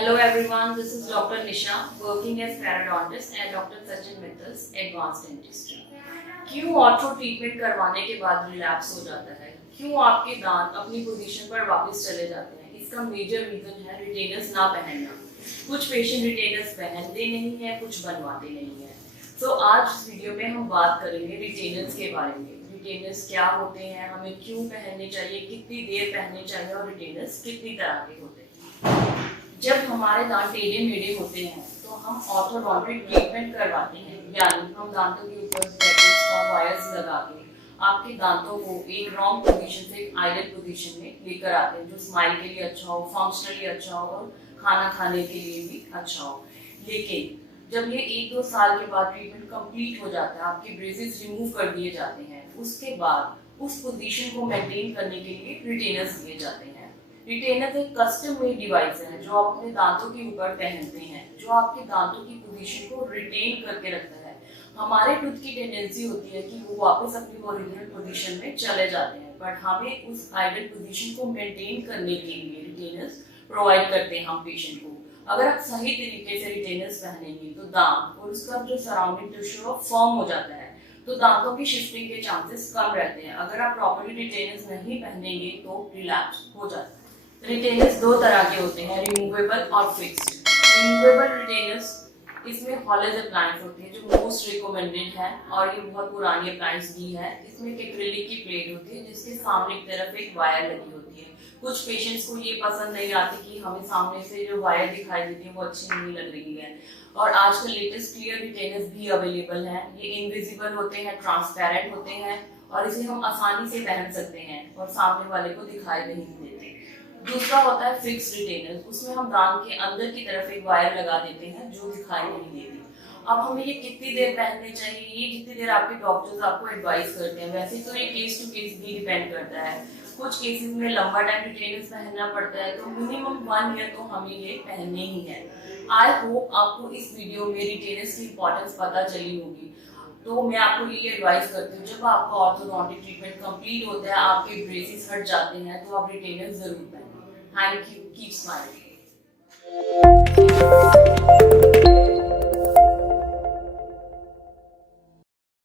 Hello everyone, this is Dr. Nisha working as periodontist at Dr. Sachin Mittal's Advanced Dentistry. क्यों ortho treatment करवाने के बाद relapse हो जाता है? क्यों आपके दांत अपनी पोजीशन पर वापस चले जाते हैं? इसका मेजर रीजन है रिटेनर्स ना पहनना। कुछ पेशेंट रिटेनर्स पहनते नहीं है, कुछ बनवाते नहीं है। तो आज इस वीडियो में हम बात करेंगे रिटेनर्स के बारे में। रिटेनर्स क्या होते हैं, हमें क्यों पहनने चाहिए, कितनी देर पहनने चाहिए और रिटेनर्स कितनी तरह के होते हैं। जब हमारे दांत टेढ़े मेढ़े होते हैं तो हम ऑर्थोडोंटिक ट्रीटमेंट करवाते हैं, यानी हम दांतों के ऊपर ब्रैकेट्स और वायर्स लगा के आपके दांतों को एक रॉन्ग पोजीशन से एक आइडियल पोजीशन में लेकर आते हैं, जो स्माइल के लिए अच्छा हो, फंक्शनली अच्छा हो और खाना खाने के लिए भी अच्छा हो। लेकिन जब ये 1-2 साल के बाद ट्रीटमेंट कंप्लीट हो जाता है, आपके ब्रेसेस रिमूव कर दिए जाते हैं, उसके बाद उस पोजीशन को मेंटेन करने के लिए रिटेनर्स दिए जाते हैं। रिटेनर एक कस्टम मेड डिवाइस है जो आप अपने दांतों के ऊपर पहनते हैं, जो आपके दांतों की पोजीशन को रिटेन करके रखता है। हमारे टूथ की टेंडेंसी होती है कि वो वापस अपनी ओरिजिनल पोजीशन में चले जाते हैं, बट हमें उस आइडियल पोजीशन को मेंटेन करने के लिए रिटेनर्स प्रोवाइड करते हैं हम पेशेंट को। अगर आप सही तरीके से रिटेनर्स पहनेंगे तो दांत और उसका जो सराउंडिंग टिश्यू फर्म हो जाता है, तो दांतों की शिफ्टिंग के चांसेस कम रहते हैं। अगर आप प्रॉपर्ली रिटेनर्स नहीं पहनेंगे तो रिलैप्स हो जाता है। रिटेनर्स 2 तरह के होते हैं, रिमूवेबल और फिक्स्ड। रिमूवेबल रिटेनर्स इसमें हॉलेज अप्लायंस होती है जो मोस्ट रिकमेंडेड है और ये बहुत पुरानी अप्लायंस भी है। इसमें एक एक्रिलिक की प्लेट होती है जिसके सामने की तरफ एक वायर लगी होती है। कुछ पेशेंट्स को ये पसंद नहीं आती कि हमें सामने से जो वायर दिखाई देती है वो अच्छी नहीं लग रही है। और आजकल लेटेस्ट क्लियर रिटेनर्स भी अवेलेबल हैं। ये इनविजिबल होते हैं, ट्रांसपेरेंट होते हैं और इसे हम आसानी से पहन सकते हैं और सामने वाले को दिखाई नहीं देते। दूसरा होता है फिक्स रिटेनर, उसमें हम दांत के अंदर की तरफ एक वायर लगा देते हैं जो दिखाई नहीं देती। अब हमें ये कितनी देर पहनने चाहिए, ये जितनी देर आपके डॉक्टर्स आपको एडवाइस करते हैं। वैसे तो ये केस टू केस भी डिपेंड करता है। कुछ केसेस में लंबा टाइम रिटेनर्स पहनना पड़ता है, तो मिनिमम 1 ईयर तो हमें ये पहनने ही है। आई होप आपको इस वीडियो में रिटेनर्स की इंपॉर्टेंस पता चली होगी। तो मैं आपको ये एडवाइस करती हूँ, जब आपका ऑर्थोडोंटिक ट्रीटमेंट कंप्लीट होता है, आपके ब्रेसेस हट जाते हैं, तो आप रिटेनर्स जरूर पहनें। Thank you. Keep smiling.